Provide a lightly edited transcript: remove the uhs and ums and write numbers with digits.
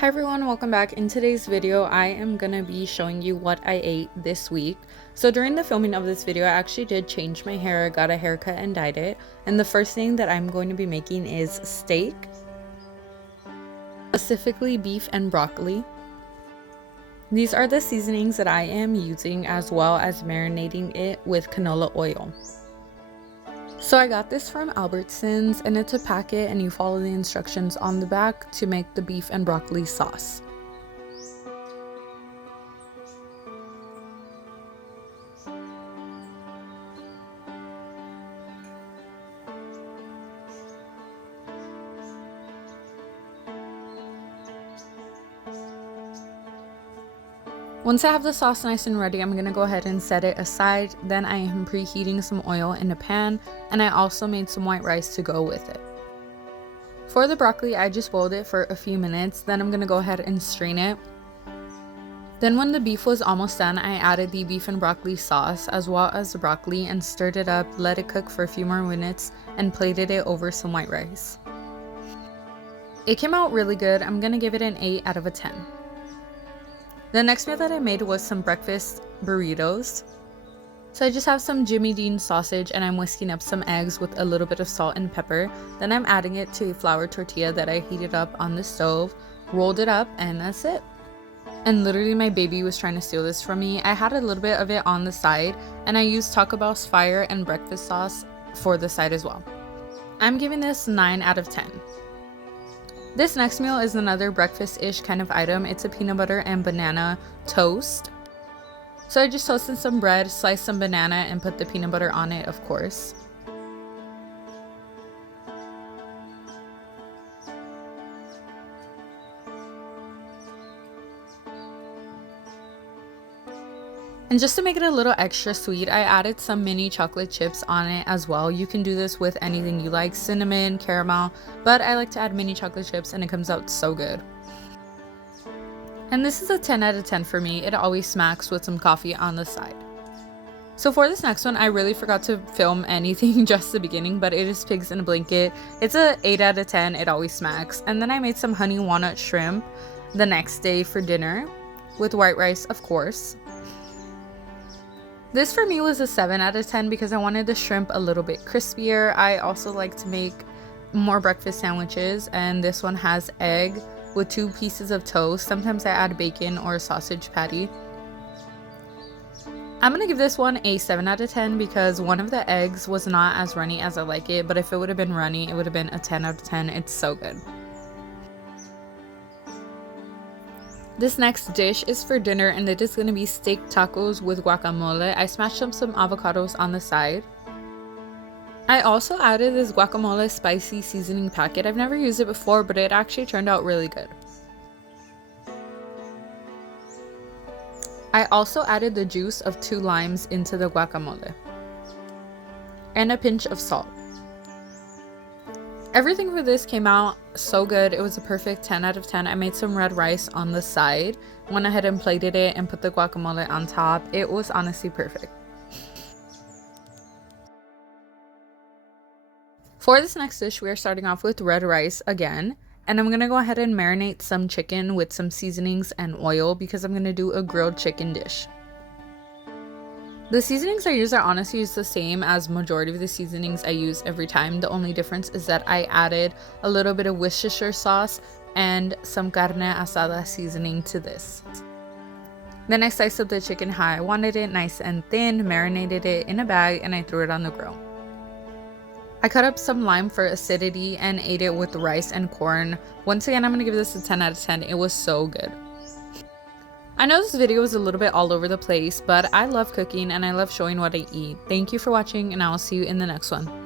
Hi everyone, welcome back. In today's video, I am gonna be showing you what I ate this week. So during the filming of this video, I actually did change my hair, got a haircut and dyed it. And the first thing that I'm going to be making is steak, specifically beef and broccoli. These are the seasonings that I am using, as well as marinating it with canola oil. So I got this from Albertsons, and it's a packet and you follow the instructions on the back to make the beef and broccoli sauce. Once I have the sauce nice and ready, I'm gonna go ahead and set it aside. Then I am preheating some oil in a pan, and I also made some white rice to go with it. For the broccoli, I just boiled it for a few minutes, then I'm gonna go ahead and strain it. Then when the beef was almost done, I added the beef and broccoli sauce as well as the broccoli and stirred it up, let it cook for a few more minutes, and plated it over some white rice. It came out really good. I'm gonna give it an 8 out of a 10. The next meal that I made was some breakfast burritos. So I just have some Jimmy Dean sausage and I'm whisking up some eggs with a little bit of salt and pepper. Then I'm adding it to a flour tortilla that I heated up on the stove, rolled it up, and that's it. And literally my baby was trying to steal this from me. I had a little bit of it on the side and I used Taco Bell's fire and breakfast sauce for the side as well. I'm giving this 9 out of 10. This next meal is another breakfast-ish kind of item. It's a peanut butter and banana toast. So I just toasted some bread, sliced some banana, and put the peanut butter on it, of course. And just to make it a little extra sweet, I added some mini chocolate chips on it as well. You can do this with anything you like, cinnamon, caramel, but I like to add mini chocolate chips and it comes out so good. And this is a 10 out of 10 for me. It always smacks with some coffee on the side. So for this next one, I really forgot to film anything just the beginning, but it is pigs in a blanket. It's a 8 out of 10. It always smacks. And then I made some honey walnut shrimp the next day for dinner with white rice, of course. This for me was a 7 out of 10 because I wanted the shrimp a little bit crispier. I also like to make more breakfast sandwiches, and this one has egg with 2 pieces of toast. Sometimes I add bacon or a sausage patty. I'm gonna give this one a 7 out of 10 because one of the eggs was not as runny as I like it, but if it would have been runny, it would have been a 10 out of 10. It's so good. This next dish is for dinner, and it is going to be steak tacos with guacamole. I smashed up some avocados on the side. I also added this guacamole spicy seasoning packet. I've never used it before, but it actually turned out really good. I also added the juice of 2 limes into the guacamole and a pinch of salt. Everything for this came out so good. It was a perfect 10 out of 10. I made some red rice on the side, went ahead and plated it and put the guacamole on top. It was honestly perfect. For this next dish, we are starting off with red rice again, and I'm going to go ahead and marinate some chicken with some seasonings and oil because I'm going to do a grilled chicken dish. The seasonings I use are honestly the same as majority of the seasonings I use every time. The only difference is that I added a little bit of Worcestershire sauce and some carne asada seasoning to this. Then I sliced up the chicken how I wanted it, nice and thin, marinated it in a bag, and I threw it on the grill. I cut up some lime for acidity and ate it with rice and corn. Once again, I'm going to give this a 10 out of 10. It was so good. I know this video was a little bit all over the place, but I love cooking and I love showing what I eat. Thank you for watching, and I will see you in the next one.